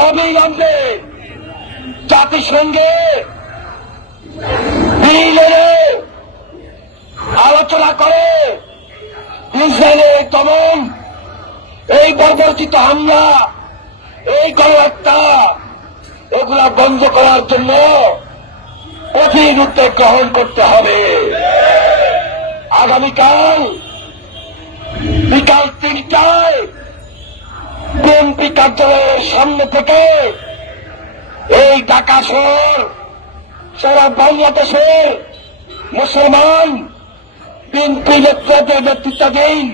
অবিলম্বে জাতিসংঘে বিল এনে আলোচনা করে ইসরায়েলের দমন, এই বর্বরচিত হামলা, এই গণহত্যা এগুলা বন্ধ করার জন্য কঠিন উদ্যোগ গ্রহণ করতে হবে। আগামীকাল বিকাল 3টায় বিএনপি কার্যালয়ের সামনে থেকে এই ঢাকা শহর সারা বাংলাদেশের মুসলমান বিএনপি নেতৃত্বাধীন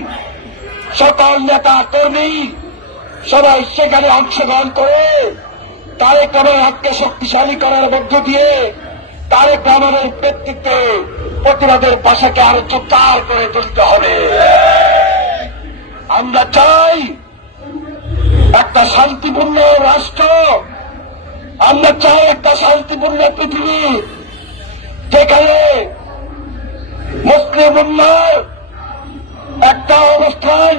সকল নেতা কর্মী সবাই সেখানে অংশগ্রহণ করে তারেক রহমানকে শক্তিশালী করার মধ্য দিয়ে তারেক রহমানের ব্যক্তিত্বে প্রতিবাদের ভাষাকে আরো জোরদার করে তুলতে হবে। আমরা চাই একটা শান্তিপূর্ণ রাষ্ট্র, আমরা চাই একটা শান্তিপূর্ণ পৃথিবী যেখানে মুসলিম উম্মার একটা অবস্থান,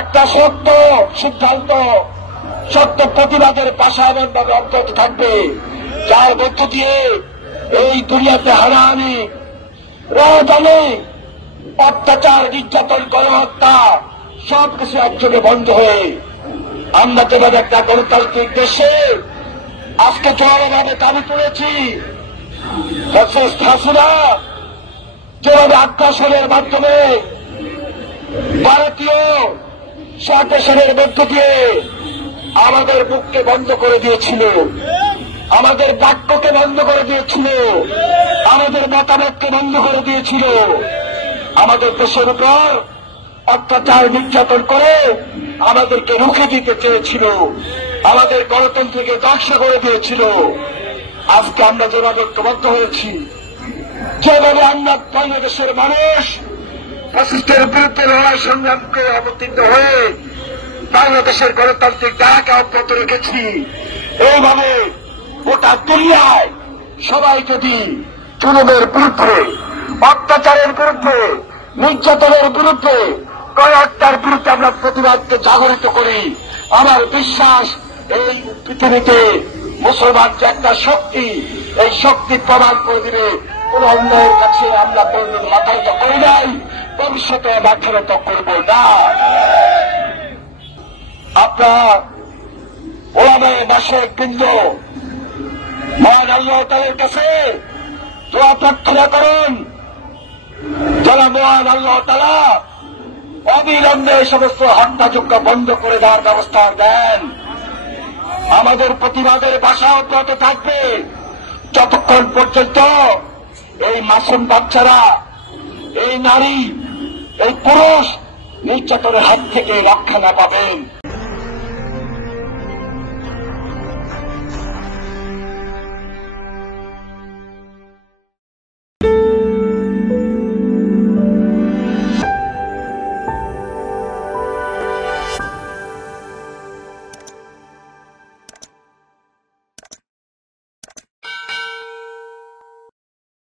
একটা শক্ত সিদ্ধান্ত, শক্ত প্রতিবাদের ভাষা এমনভাবে অব্যাহত থাকবে যার মধ্য দিয়ে এই দুনিয়াতে হানাহানি, রাজধানী, অত্যাচার, নির্যাতন, গণহত্যা সবকিছু একযোগে বন্ধ হয়ে আমরা যেভাবে একটা গণতান্ত্রিক দেশে আজকে জোরালোভাবে দাবি তুলেছি, হাসিনা যেভাবে আগ্রাসনের মাধ্যমে ভারতীয় স্বদেশের মধ্য দিয়ে আমাদের মুখকে বন্ধ করে দিয়েছিল, আমাদের বাক্যকে বন্ধ করে দিয়েছিল, আমাদের মতামতকে বন্ধ করে দিয়েছিল, আমাদের দেশের উপর অত্যাচার নির্যাতন করে আমাদেরকে রুখে দিতে চেয়েছিল, আমাদের গণতন্ত্রকে ধ্বংস করে দিয়েছিল। আজকে আমরা যেভাবে ঐক্যবদ্ধ হয়েছি, যেভাবে আমরা বাংলাদেশের মানুষ ফ্যাসিস্টের বিরুদ্ধে লড়াই সংগ্রামকে অবতীর্ণ হয়ে বাংলাদেশের গণতান্ত্রিক ধারাকে অব্যাহত রেখেছি, এইভাবে গোটা দুনিয়ায় সবাই যদি জুলুমের বিরুদ্ধে, অত্যাচারের বিরুদ্ধে, নির্যাতনের বিরুদ্ধে, গণহত্যার বিরুদ্ধে আমরা প্রতিবাদকে জাগরিত করি, আমার বিশ্বাস এই পৃথিবীতে মুসলমান যে একটা শক্তি, এই শক্তি প্রমাণ করে দিবে কোন অন্যায়ের কাছে আমরা কোনদিন মাথা নত করি নাই, ভবিষ্যতে মাথা নত করব না। আপনারা ওলামায়ে মাশায়েখ বৃন্দ মহান আল্লাহ তাআলার কাছে দোয়া প্রার্থনা করুন যেন মহান আল্লাহ তাআলা অবিলম্বে এই সমস্ত হত্যাযজ্ঞ বন্ধ করে দেওয়ার ব্যবস্থা দেন। আমাদের প্রতিবাদের ভাষা অব্যাহত থাকবে যতক্ষণ পর্যন্ত এই মাসুম বাচ্চারা, এই নারী, এই পুরুষ নির্যাতনের হাত থেকে রক্ষা না পাবেন।